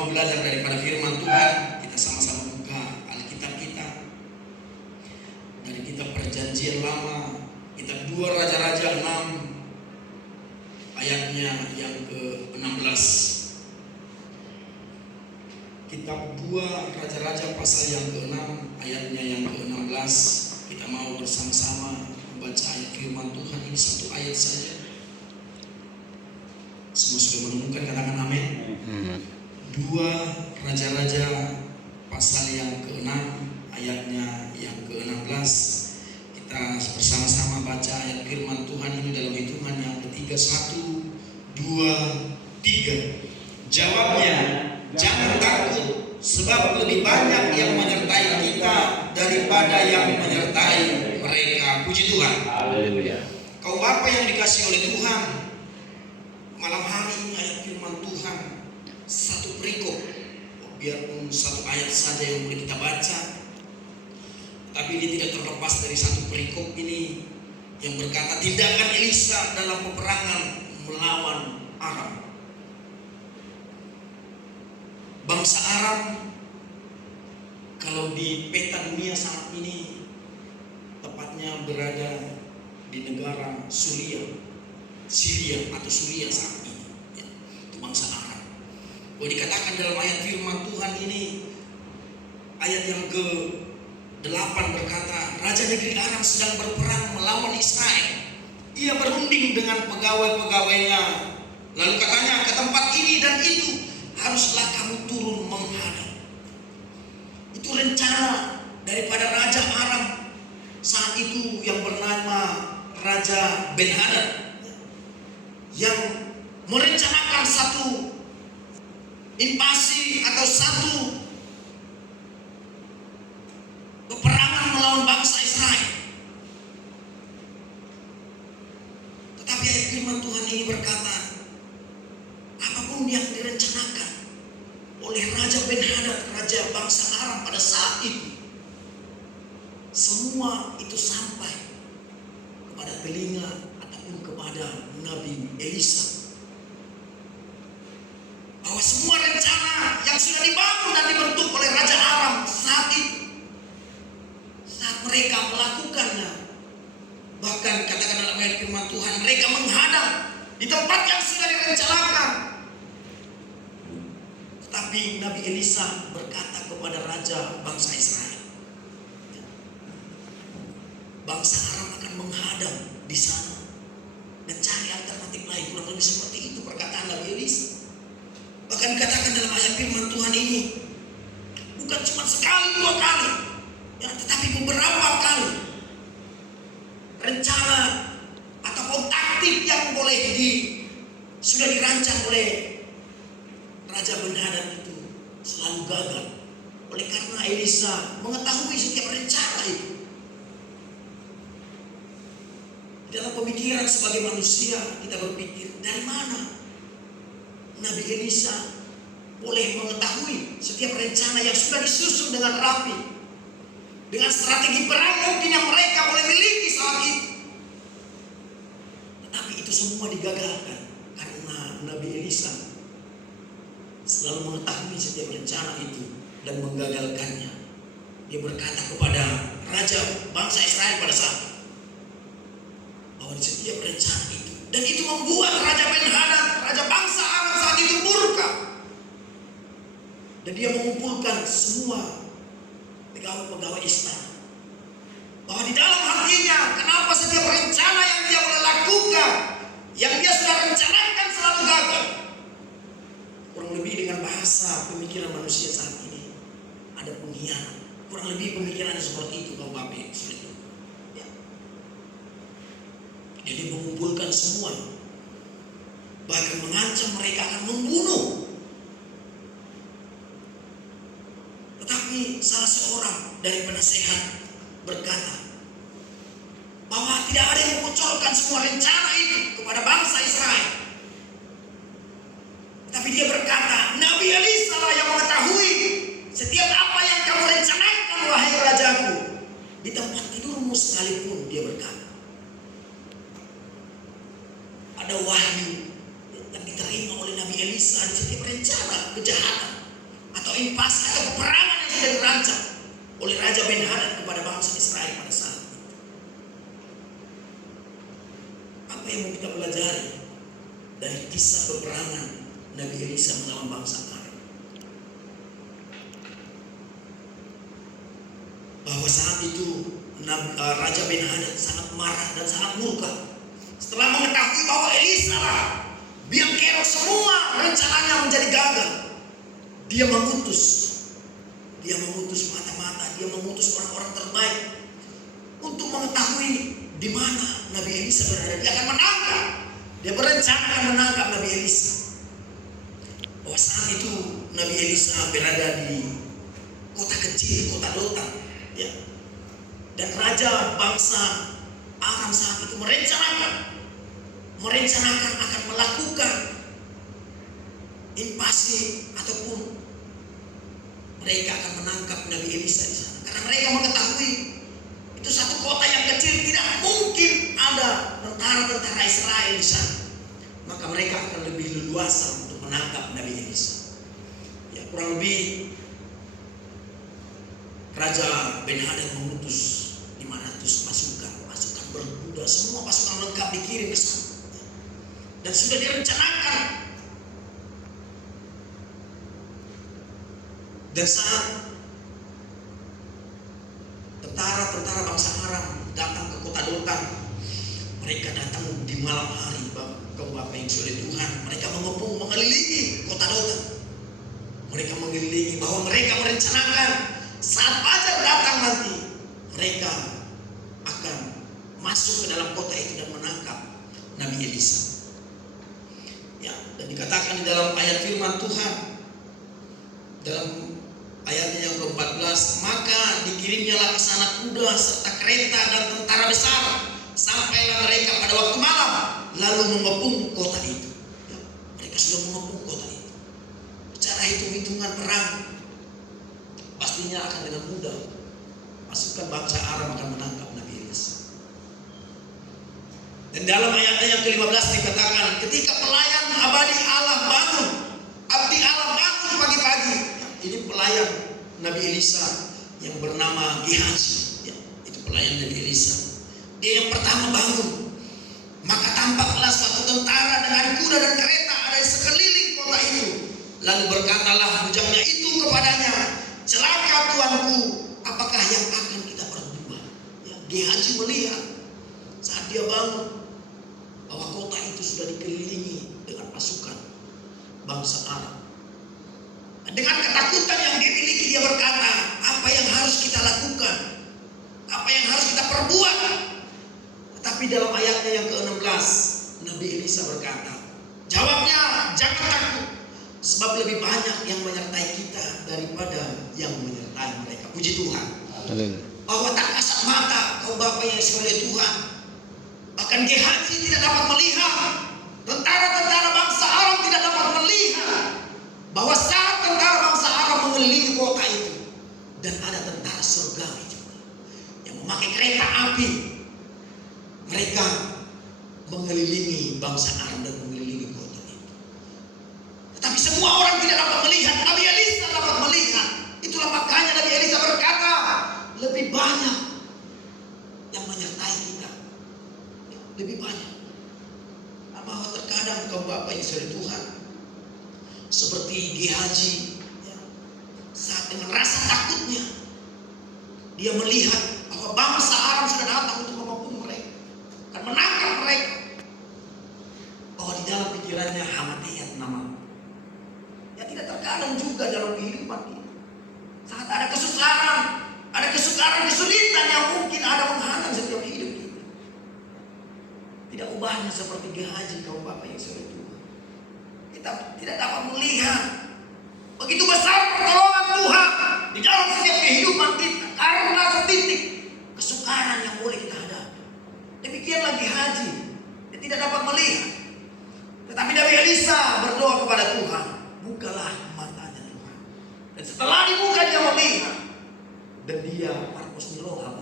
mau belajar daripada firman Tuhan, kita sama-sama buka Alkitab kita. Dari kitab Perjanjian Lama, kitab 2 Raja-Raja 6 ayatnya yang ke-16. Kitab 2 Raja-Raja pasal yang ke-6 ayatnya yang ke-16. Kita mau bersama-sama membaca ayat firman Tuhan ini, satu ayat saja. Semua sudah menemukan, katakan amin. 2 Raja-Raja pasal yang ke-6 ayatnya yang ke-16. Kita bersama-sama baca ayat firman Tuhan ini dalam hitungan yang ketiga. 1, 2, 3. Jawabnya, jangan takut, sebab lebih banyak yang menyertai kita daripada yang menyertai mereka. Puji Tuhan. Haleluya. Kau Bapa yang dikasihi oleh Tuhan, malam hari ini ayat firman Tuhan satu perikop, biarpun satu ayat saja yang boleh kita baca, tapi ini tidak terlepas dari satu perikop ini yang berkata tindakan Elisa dalam peperangan melawan Aram. Bangsa Aram, kalau di peta dunia saat ini tepatnya berada di negara Syria atau Suria saat ini, ya, itu bangsa Aram. Kalau dikatakan dalam ayat firman Tuhan ini, ayat yang ke-8 berkata, Raja negeri Aram sedang berperang melawan Israel. Ia berunding dengan pegawai-pegawainya. Lalu katanya, ke tempat ini dan itu haruslah kamu turun menghadap. Itu rencana daripada Raja Aram saat itu yang bernama Raja Ben-Hadad, yang merencanakan satu invasi atau satu peperangan melawan bangsa Israel. Tetapi ayat firman Tuhan ini berkata, apapun yang direncanakan oleh Raja Ben-Hadad, raja bangsa Aram pada saat itu, semua itu sampai kepada telinga ataupun kepada Nabi Elisa, bahwa semua rencana yang sudah dibangun dan dibentuk oleh Raja Aram saat itu, saat mereka melakukannya, bahkan katakan dalam ayat firman Tuhan, mereka menghadap di tempat yang sudah direncanakan. Tetapi Nabi Elisa berkata kepada Raja bangsa Israel, bangsa Aram akan menghadap di sana dan cari alternatif lain. Kurang lebih seperti itu perkataan Nabi Elisa. Bahkan katakan dalam ayat firman Tuhan ini, bukan cuma sekali dua kali, ya, tetapi beberapa kali rencana ataupun taktik yang sudah dirancang oleh Raja Ben-Hadad itu selalu gagal. Oleh karena Elisa mengetahui setiap rencana itu. Dalam pemikiran sebagai manusia, kita berpikir, dari mana Nabi Elisa boleh mengetahui setiap rencana yang sudah disusun dengan rapi, dengan strategi perang mungkin yang mereka boleh miliki saat itu. Tetapi itu semua digagalkan karena Nabi Elisa selalu mengetahui setiap rencana itu dan menggagalkannya. Dia berkata kepada Raja bangsa Israel pada saat itu, bahwa di setiap rencana itu, dan itu membuat Raja Ben-Hadad, raja bangsa Aram saat itu murka, dan dia mengumpulkan semua pegawai-pegawai istana, bahwa di dalam hatinya, kenapa setiap rencana yang dia boleh lakukan, yang dia sudah rencanakan selalu gagal. Kurang lebih dengan bahasa pemikiran manusia saat ini, ada pengkhianat. Kurang lebih pemikirannya seperti itu, Bapak Bapak. Jadi mengumpulkan semua, bahkan mengancam mereka akan membunuh. Tetapi salah seorang dari penasehat berkata bahwa tidak ada yang membocorkan semua rencana itu kepada bangsa Israel. Tapi dia berkata, Nabi Elisa lah yang mengetahui setiap apa yang kamu rencanakan, wahai rajaku, di tempat tidurmu sekalipun. Dia berkata, ada wahyu yang diterima oleh Nabi Elisa di setiap rencana kejahatan invasi atau peperangan yang sudah dirancang oleh Raja Ben-Hadad kepada bangsa Israel pada saat itu. Apa yang mau kita pelajari dari kisah peperangan Nabi Elisa melawan bangsa Aram? Bahwa saat itu Raja Ben-Hadad sangat marah dan sangat murka setelah mengetahui bahwa Elisa lah biang kerok semua rencananya menjadi gagal. Dia mengutus mata-mata, dia mengutus orang-orang terbaik untuk mengetahui di mana Nabi Elisa berada. Dia akan menangkap. Dia berencana akan menangkap Nabi Elisa. Bahwa saat itu Nabi Elisa berada di kota kecil, kota Dotan, ya. Dan raja bangsa Aram saat itu merencanakan akan melakukan invasi ataupun mereka akan menangkap Nabi Elisa di sana. Karena mereka mengetahui itu satu kota yang kecil, tidak mungkin ada tentara-tentara Israel di sana. Maka mereka akan lebih leluasa untuk menangkap Nabi Elisa. Ya, kurang lebih Raja Ben-Hadad mengutus 500 pasukan berkuda, semua pasukan lengkap dikirim ke sana. Dan sudah direncanakan. Dan saat tentara bangsa Aram datang ke kota Dotan, mereka datang di malam hari, Bapak yang sudah Tuhan. Mereka mengelilingi kota Dotan. Mereka mengelilingi bahwa mereka merencanakan saat fajar datang nanti mereka akan masuk ke dalam kota itu dan menangkap Nabi Elisa. Ya, dan dikatakan di dalam ayat firman Tuhan dalam ayatnya yang ke-14, maka dikirimnyalah ke sana kuda serta kereta dan tentara besar, sampailah mereka pada waktu malam lalu mengepung kota itu. Ya, mereka sudah mengepung kota itu. Secara hitung-hitungan perang pastinya akan dengan mudah pasukan bangsa Aram akan menangkap Nabi Elisa. Dan dalam ayatnya yang ke-15 dikatakan, ketika pelayan abadi Allah bangun, abdi Allah bangun pagi-pagi. Ini pelayan Nabi Elisa yang bernama Gehazi. Ya, itu pelayan Nabi Elisa. Dia yang pertama bangun. Maka tampaklah suatu tentara dengan kuda dan kereta ada di sekeliling kota itu. Lalu berkatalah bujangnya itu kepadanya, celaka tuanku, apakah yang akan kita perbuat? Ya, Gehazi melihat saat dia bangun bahwa kota itu sudah dikelilingi dengan pasukan bangsa Arab. Dengan ketakutan yang dia miliki, dia berkata, apa yang harus kita lakukan? Apa yang harus kita perbuat? Tetapi dalam ayatnya yang ke-16, Nabi Elisa berkata, jawabnya, jangan takut, sebab lebih banyak yang menyertai kita daripada yang menyertai mereka. Puji Tuhan. Bahwa tak kasat mata kau Bapa yang sebagai Tuhan. Bahkan Gehazi tidak dapat melihat, tentara-tentara bangsa Aram tidak dapat melihat bahwa saat tentara bangsa Aram mengelilingi kota itu, dan ada tentara surgawi juga yang memakai kereta api, mereka mengelilingi bangsa Aram dan mengelilingi kota itu. Tetapi semua orang tidak dapat melihat, Nabi Elisa dapat melihat. Itulah makanya Nabi Elisa berkata, lebih banyak yang menyertai kita, lebih banyak. Bahwa terkadang kau Bapak yang sudah Tuhan, seperti Gehazi, ya, saat dengan rasa takutnya dia melihat bahwa bangsa Aram sudah datang untuk mengepung mereka, akan menangkap mereka, bahwa di dalam pikirannya Hamatiyat nama. Ya, tidak terkadang juga dalam kehidupan kita, saat ada kesukaran, kesulitan yang mungkin ada menghalang setiap hidup kita, tidak ubahnya seperti Gehazi kau Bapak yang sudah Tuhan. Kita tidak dapat melihat begitu besar pertolongan Tuhan di dalam setiap kehidupan kita karena setitik kesukaran yang boleh kita hadapi. Demikianlah Gehazi, dia tidak dapat melihat. Tetapi Nabi Elisa berdoa kepada Tuhan, bukalah matanya Tuhan. Dan setelah dibuka dia melihat, dan dia Markus Niloham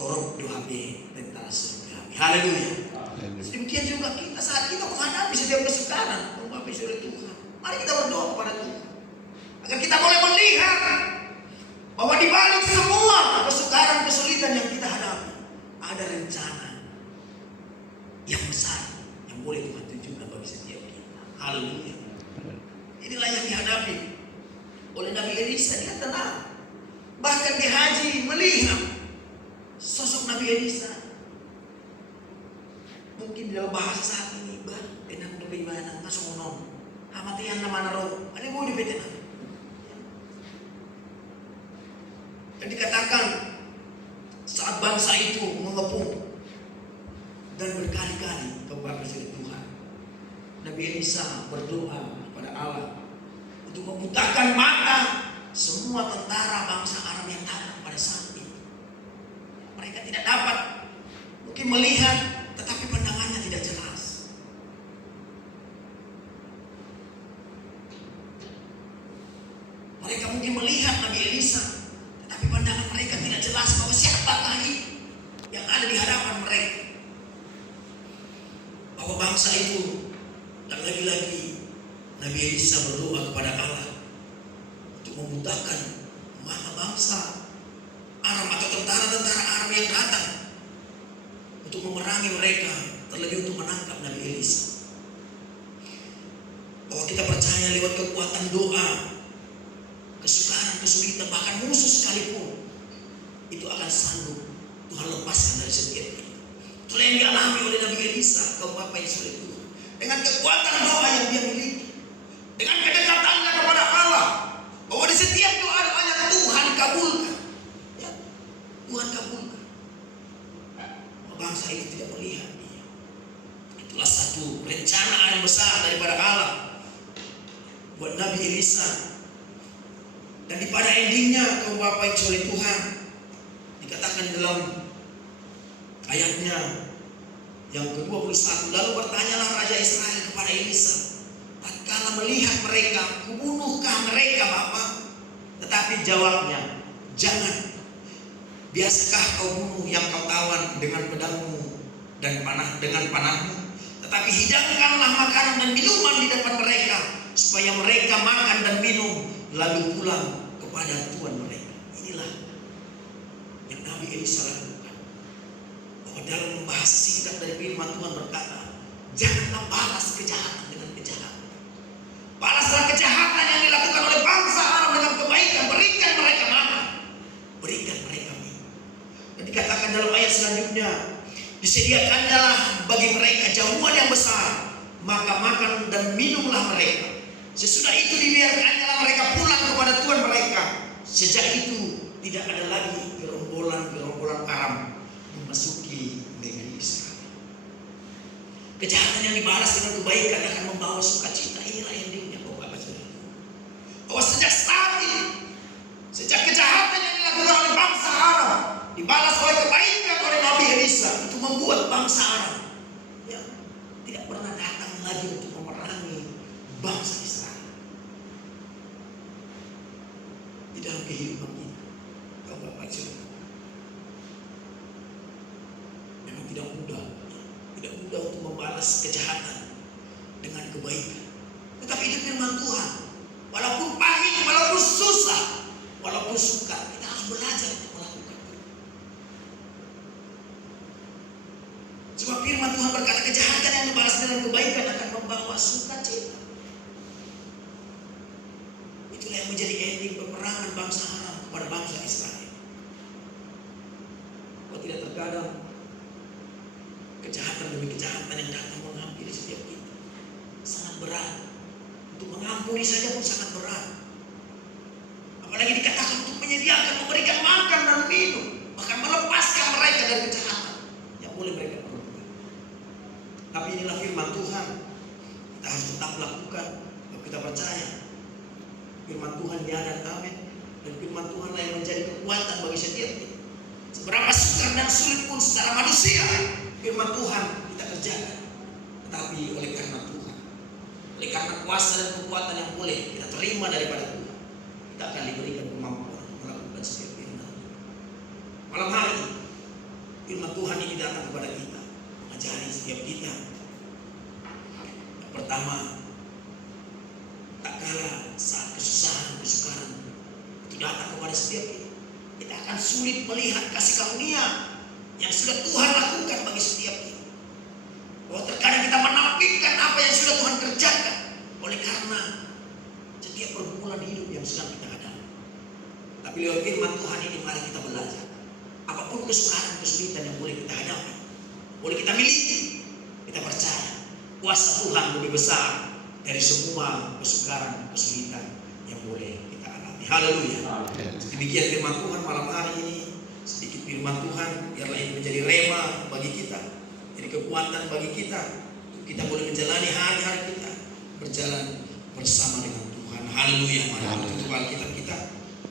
Torok Dohabe tentara surgawi. Haleluya. Demikian juga kita saat kita menghadapi setiap kesukaran, Bapak Saudara Tuhan, mari kita berdoa kepada Tuhan. Bahwa di balik semua kesukaran kesulitan yang kita hadapi, ada rencana yang besar yang boleh Tuhan tunjukkan bagi setiap kita. Haleluya. Inilah yang dihadapi oleh Nabi Elisa. Dia tenang. Bahkan Gehazi melihat sosok Nabi Elisa. Mungkin dalam bahasa saat ini, dengan lebih banyak masuk menon. Hamatian nama naro. Ada mau dibetenan. Dan dikatakan saat bangsa itu mengepung dan berkali-kali kepada Tuhan, Nabi Elisa berdoa kepada Allah untuk membutakan mata semua tentara bangsa Aram yang datang pada saat itu. Mereka tidak dapat mungkin melihat, tetapi pandangannya tidak jelas. Mereka mungkin melihat Nabi Elisa, tetapi pandangan mereka tidak jelas bahwa siapakah itu yang ada di hadapan mereka. Bahwa bangsa itu, dan lagi-lagi Nabi Elisa berdoa kepada Allah untuk membutakan mata bangsa Aram atau tentara-tentara Aram yang datang untuk memerangi mereka, terlebih untuk menangkap Nabi Elisa. Bahwa kita percaya lewat kekuatan doa, kesukaran, kesulitan, bahkan musuh sekalipun, itu akan sanggup Tuhan lepaskan dari setiap kita. Itulah yang dialami oleh Nabi Elisa, kaum Bapak yang sulit Tuhan. Dengan kekuatan doa yang dia miliki, dengan kedekatannya kepada Allah, bahwa di setiap doa-doanya Tuhan kabulkan. Ya, Tuhan kabulkan. Bangsa ini tidak melihat dia. Itulah satu rencana yang besar daripada Allah buat Nabi Elisa. Dan pada endingnya, kaum Bapak yang oleh Tuhan, dikatakan dalam ayatnya yang ke-21, lalu bertanyalah Raja Israel kepada Elisa, tatkala melihat mereka, kubunuhkah mereka Bapak? Tetapi jawabnya, jangan. Biasakah kau bunuh yang kau tawan dengan pedangmu dan dengan panahmu? Tetapi hidangkanlah makanan dan minuman di depan mereka, supaya mereka makan dan minum, lalu pulang kepada Tuhan mereka. Inilah yang Nabi Elisa lakukan. Bahwa dalam bahasa singkat dari firman Tuhan berkata, janganlah balas kejahatan dengan kejahatan. Balaslah kejahatan yang dilakukan oleh bangsa Aram dengan kebaikan. Berikan mereka makan, berikan mereka minum. Dan dikatakan dalam ayat selanjutnya, disediakanlah bagi mereka jamuan yang besar, maka makan dan minumlah mereka. Sesudah itu dibiarkannya mereka pulang kepada Tuhan mereka. Sejak itu tidak ada lagi gerombolan Aram memasuki negeri Israel. Kejahatan yang dibalas dengan kebaikan akan membawa sukacita. Inilah endingnya Bapak Saudara. Bahwa sejak saat ini, sejak kejahatan yang dilakukan oleh bangsa Aram dibalas oleh kebaikan oleh Nabi Elisa, itu membuat bangsa Aram ya, tidak pernah datang lagi untuk memerangi bangsa Israel. Di dalam kehidupan kita, kaum Bapak Saudara, memang tidak mudah untuk membalas kejahatan dengan kebaikan. Tetapi itu firman Tuhan. Walaupun pahit, walaupun susah, walaupun sukar, kita harus belajar untuk melakukan. Sebab firman Tuhan berkata kejahatan yang dibalas dengan kebaikan akan membawa sukacita. Itulah yang menjadi ending peperangan bangsa Aram kepada bangsa Israel. Kalau tidak terkadang kejahatan demi kejahatan yang datang menghampiri setiap kita sangat berat. Untuk mengampuni saja pun sangat berat. Apalagi dikatakan untuk menyediakan, memberikan makan dan minum, bahkan melepaskan mereka dari kejahatan yang boleh mereka perbuat. Tapi inilah firman Tuhan. Kita harus tetap lakukan. Kalau kita percaya firman Tuhan ya dan amin. Dan firman Tuhan yang menjadi kekuatan bagi setiap kita. Seberapa sukar dan sulit pun secara manusia, firman Tuhan kita kerjakan. Tetapi oleh karena Tuhan, oleh karena kuasa dan kekuatan yang boleh kita terima daripada Tuhan, kita akan diberikan kemampuan melakukan setiap firman. Malam hari firman Tuhan ini datang kepada kita, mengajari setiap kita. Yang pertama, tak kalah saat kesusahan, kesukaran itu datang kepada setiap kita, akan sulit melihat kasih karunia yang sudah Tuhan lakukan bagi setiap kita. Bahwa terkadang kita menampilkan apa yang sudah Tuhan kerjakan oleh karena setiap pergumulan hidup yang sedang kita hadapi. Tapi lewat firman Tuhan ini mari kita belajar. Apapun kesukaran, kesulitan yang boleh kita hadapi, boleh kita miliki, kita percaya kuasa Tuhan lebih besar dari semua kesukaran, kesulitan yang boleh kita alami. Haleluya. Demikian firman Tuhan malam hari ini. Sedikit firman Tuhan, biarlah ini menjadi rema bagi kita, jadi kekuatan bagi kita. Kita boleh menjalani hari-hari kita berjalan bersama dengan Tuhan. Haleluya. Mari kita tutup Alkitab.